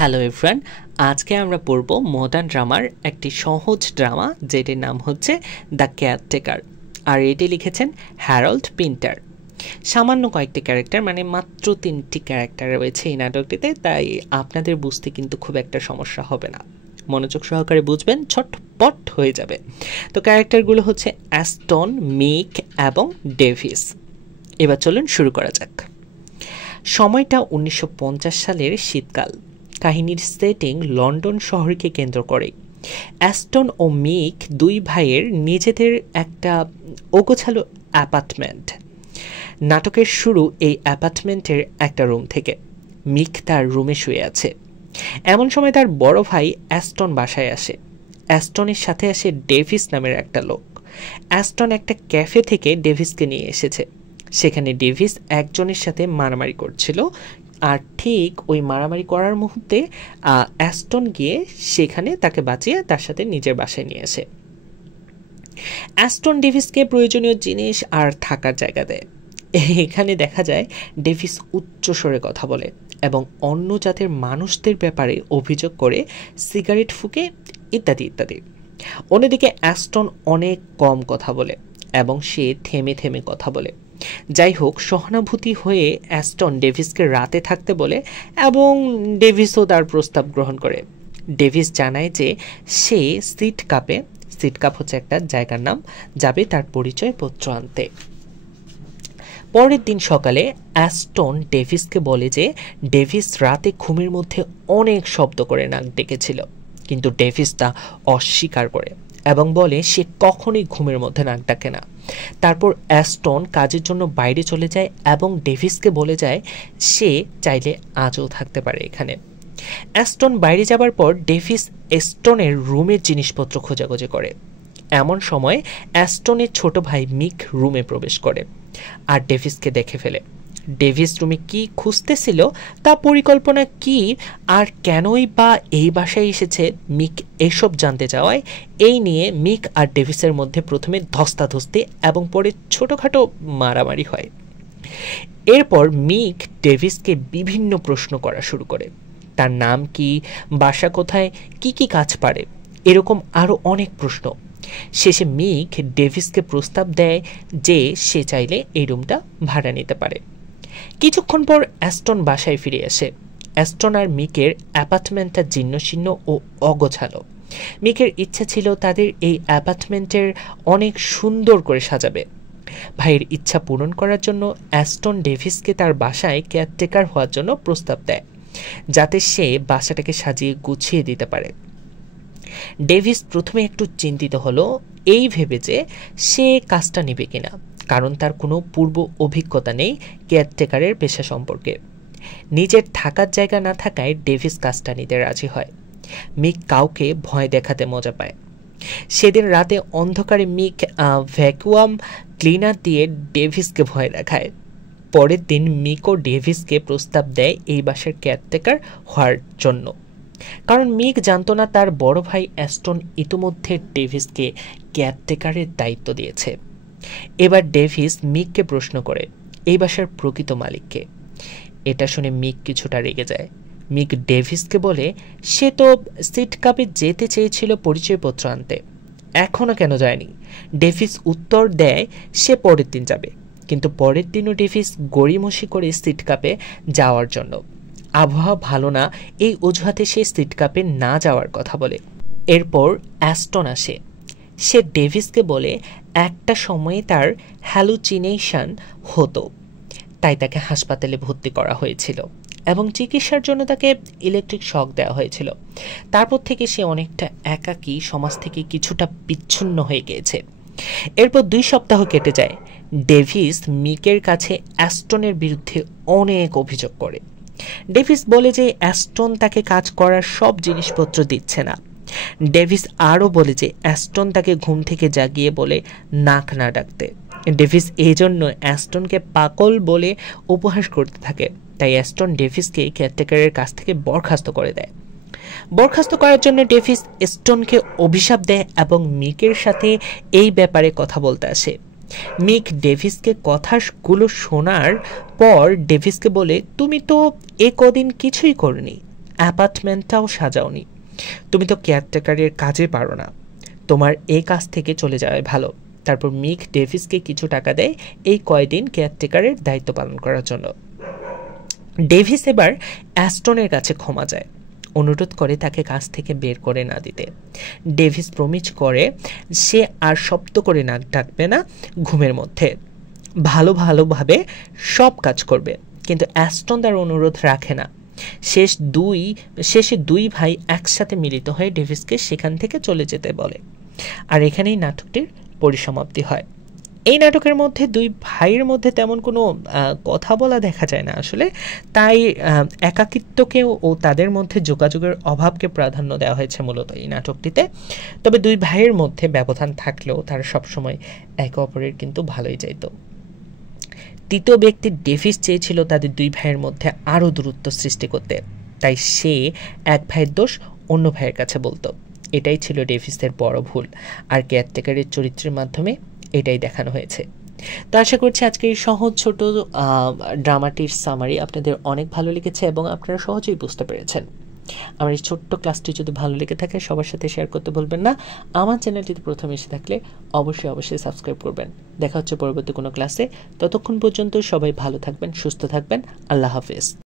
Hello everyone, আজকে আমরা পড়ব মডার্ন ড্রামার একটি সহজ ড্রামা যেটির নাম হচ্ছে দ্য কেয়ারটেকার। আর এটি লিখেছেন হ্যারল্ড পিন্টার। সামান্য কয়েকটি ক্যারেক্টার, মানে মাত্র 3টি ক্যারেক্টার রয়েছে এই নাটকটিতে, তাই আপনাদের বুঝতে কিন্তু খুব একটা সমস্যা হবে না। মনোযোগ সহকারে বুঝবেন, ছটপট হয়ে যাবে। তো ক্যারেক্টারগুলো হচ্ছে অ্যাস্টন, মিক এবং ডেভিস। এবার চলুন শুরু করা যাক। সময়টা 1950 সালের শীতকাল। কাহিনীর সেটিং লন্ডন শহরকে কেন্দ্র করে। অ্যাস্টন ও মিক দুই ভাইয়ের নিজেদের একটা ওগোছালো অ্যাপার্টমেন্ট। নাটকের শুরু এই অ্যাপার্টমেন্টের একটা রুম থেকে। মিক তার রুমে শুয়ে আছে। এমন সময় তার বড় ভাই অ্যাস্টন বাসায় আসে। অ্যাস্টনের সাথে আসে ডেভিস নামের একটা লোক। অ্যাস্টন একটা ক্যাফে থেকে ডেভিসকে নিয়ে এসেছে। সেখানে ডেভিস একজনের সাথে মারামারি করছিল, আর ঠিক ওই মারামারি করার মুহূর্তে অ্যাস্টন গিয়ে সেখানে তাকে বাঁচিয়ে তার সাথে নিজের বাসায় নিয়ে আসে। অ্যাস্টন ডেভিসকে প্রয়োজনীয় জিনিস আর থাকার জায়গা দেয়। এখানে দেখা যায় ডেভিস উচ্চস্বরে কথা বলে এবং অন্য জাতের মানুষদের ব্যাপারে অভিযোগ করে, সিগারেট ফুঁকে ইত্যাদি ইত্যাদি। অন্যদিকে অ্যাস্টন অনেক কম কথা বলে এবং সে থেমে থেমে কথা বলে। যাই হোক, সহানুভূতি হয়ে অ্যাস্টন ডেভিসকে রাতে থাকতে বলে এবং ডেভিসও তার প্রস্তাব গ্রহণ করে। ডেভিস জানায় যে সে সিট কাপ হচ্ছে একটা জায়গার নাম, যাবে তার পরিচয়পত্র আনতে। পরের দিন সকালে অ্যাস্টন ডেভিসকে বলে যে ডেভিস রাতে ঘুমের মধ্যে অনেক শব্দ করে নাক ডেকেছিল, কিন্তু ডেভিস তা অস্বীকার করে এবং বলে সে কখনোই ঘুমের মধ্যে নাক ডাকে না। তারপর অ্যাস্টন কাজের জন্য বাইরে চলে যায় এবং ডেভিসকে বলে যায় সে চাইলে আজও থাকতে পারে এখানে। অ্যাস্টন বাইরে যাবার পর ডেভিস অ্যাস্টনের রুমের জিনিসপত্র খোঁজাখুঁজি করে। এমন সময় অ্যাস্টনের ছোট ভাই মিক রুমে প্রবেশ করে আর ডেভিসকে দেখে ফেলে। ডেভিস রুমে কি খুঁজতেছিল, তা পরিকল্পনা কি, আর কেনই বা এই বাসায় এসেছে, মিক এসব জানতে চাওয়ায় এই নিয়ে মিক আর ডেভিসের মধ্যে প্রথমে ধস্তাধস্তি এবং পরে ছোটোখাটো মারামারি হয়। এরপর মিক ডেভিসকে বিভিন্ন প্রশ্ন করা শুরু করে। তার নাম কি, বাসা কোথায়, কি কি কাজ পারে, এরকম আরও অনেক প্রশ্ন। শেষে মিক ডেভিসকে প্রস্তাব দেয় যে সে চাইলে এই রুমটা ভাড়া নিতে পারে। কিছুক্ষণ পর অ্যাস্টন বাসায় ফিরে আসে। অ্যাস্টন আর মিকের অ্যাপার্টমেন্টটা জীর্ণশীর্ণ ও অগোছালো। মিকের ইচ্ছে ছিল তাদের এই অ্যাপার্টমেন্টের অনেক সুন্দর করে সাজাবে। ভাইয়ের ইচ্ছা পূরণ করার জন্য অ্যাস্টন ডেভিসকে তার বাসায় কেয়ারটেকার হওয়ার জন্য প্রস্তাব দেয়, যাতে সে বাসাটাকে সাজিয়ে গুছিয়ে দিতে পারে। ডেভিস প্রথমে একটু চিন্তিত হলো, এই ভেবে যে সে কাজটা নেবে কিনা, কারণ তার কোনো পূর্ব অভিজ্ঞতা নেই কেয়ারটেকারের পেশা সম্পর্কে। নিজের থাকার জায়গা না থাকায় ডেভিস কাজটা নিতে রাজি হয়। মিক কাউকে ভয় দেখাতে মজা পায়। সেদিন রাতে অন্ধকারে মিক ভ্যাকুয়াম ক্লিনার দিয়ে ডেভিসকে ভয় দেখায়। পরের দিন মিকও ডেভিসকে প্রস্তাব দেয় এই বাসার কেয়ারটেকার হওয়ার জন্য, কারণ মিক জানতো না তার বড় ভাই অ্যাস্টন ইতিমধ্যে ডেভিসকে কেয়ারটেকারের দায়িত্ব দিয়েছে। এবার ডেভিস মিককে প্রশ্ন করে এই বাসার প্রকৃত মালিককে। এটা শুনে মিক কিছুটা রেগে যায়। মিক ডেভিসকে বলে সে তো সিট কাপে যেতে চেয়েছিল পরিচয়পত্র আনতে, এখনও কেন যায়নি। ডেভিস উত্তর দেয় সে পরের দিন যাবে, কিন্তু পরের দিনও ডেভিস গড়িমসি করে সিট কাপে যাওয়ার জন্য। আবহাওয়া ভালো না এই অজুহাতে সে সিট কাপে না যাওয়ার কথা বলে। এরপর অ্যাস্টন আসে। সে ডেভিসকে বলে একটা সময়ে তার হ্যালুচিনেশন হতো, তাই তাকে হাসপাতালে ভর্তি করা হয়েছিল এবং চিকিৎসার জন্য তাকে ইলেকট্রিক শক দেওয়া হয়েছিল। তারপর থেকে সে অনেকটা একাকী, সমাজ থেকে কিছুটা বিচ্ছিন্ন হয়ে গিয়েছে। এরপর 2 সপ্তাহ কেটে যায়। ডেভিস মিকের কাছে অ্যাস্টনের বিরুদ্ধে অনেক অভিযোগ করে। ডেভিস বলে যে অ্যাস্টন তাকে কাজ করার সব জিনিসপত্র দিচ্ছে না। ডেভিস আরও বলে যে অ্যাস্টন তাকে ঘুম থেকে জাগিয়ে বলে নাক না ডাকতে। ডেভিস এই জন্য অ্যাস্টনকে পাগল বলে উপহাস করতে থাকে, তাই অ্যাস্টন ডেভিসকে কেয়ারটেকারের কাছ থেকে বরখাস্ত করে দেয়। বরখাস্ত করার জন্য ডেভিস অ্যাস্টনকে অভিশাপ দেয় এবং মিকের সাথে এই ব্যাপারে কথা বলতে আসে। মিক ডেভিসকে কথাগুলো শোনার পর ডেভিসকে বলে তুমি তো এ কদিন কিছুই করনি, অ্যাপার্টমেন্টটাও সাজাওনি। তুমি তো কেয়ারটেকারের কাজে পারো না, তোমার এই কাজ থেকে চলে যাওয়াই ভালো। তারপর মিক ডেভিসকে কিছু টাকা দেয় এই কয়দিন কেয়ারটেকারের দায়িত্ব পালন করার জন্য। ডেভিস এবার অ্যাস্টনের কাছে ক্ষমা চায়, অনুরোধ করে তাকে কাজ থেকে বের করে না দিতে। ডেভিস প্রমিস করে সে আর শব্দ করে নাক ডাকবে না ঘুমের মধ্যে, ভালোভাবে সব কাজ করবে। কিন্তু অ্যাস্টন তার অনুরোধ রাখে না। শেষে দুই ভাই একসাথে মিলিত হয়ে ডেভিসকে সেখান থেকে চলে যেতে বলে। আর এখানেই নাটকটির পরিসমাপ্তি হয়। এই নাটকের মধ্যে দুই ভাইয়ের মধ্যে তেমন কোনো কথা বলা দেখা যায় না আসলে, তাই একাকিত্বকেও ও তাদের মধ্যে যোগাযোগের অভাবকে প্রাধান্য দেওয়া হয়েছে মূলত এই নাটকটিতে। তবে দুই ভাইয়ের মধ্যে ব্যবধান থাকলেও তারা সবসময় একে অপরের কিন্তু ভালোই চাইতো। তৃতীয় ব্যক্তি ডেভিস চেয়েছিল তাদের দুই ভাইয়ের মধ্যে আরও দূরত্ব সৃষ্টি করতে, তাই সে এক ভাইয়ের দোষ অন্য ভাইয়ের কাছে বলতো। এটাই ছিল ডেভিসের বড় ভুল, আর কেয়ারটেকারের চরিত্রের মাধ্যমে এটাই দেখানো হয়েছে। তো আশা করছি আজকে এই সহজ ছোট ড্রামাটির সামারি আপনাদের অনেক ভালো লেগেছে এবং আপনারা সহজেই বুঝতে পেরেছেন। আমার এই ছোট্ট ক্লাসটি যদি ভালো লেগে থাকে সবার সাথে শেয়ার করতে ভুলবেন না। আমার চ্যানেলটিতে প্রথমে এসে থাকলে অবশ্যই সাবস্ক্রাইব করবেন। দেখা হচ্ছে পরবর্তী কোনো ক্লাসে। ততক্ষণ পর্যন্ত সবাই ভালো থাকবেন, সুস্থ থাকবেন। আল্লাহ হাফেজ।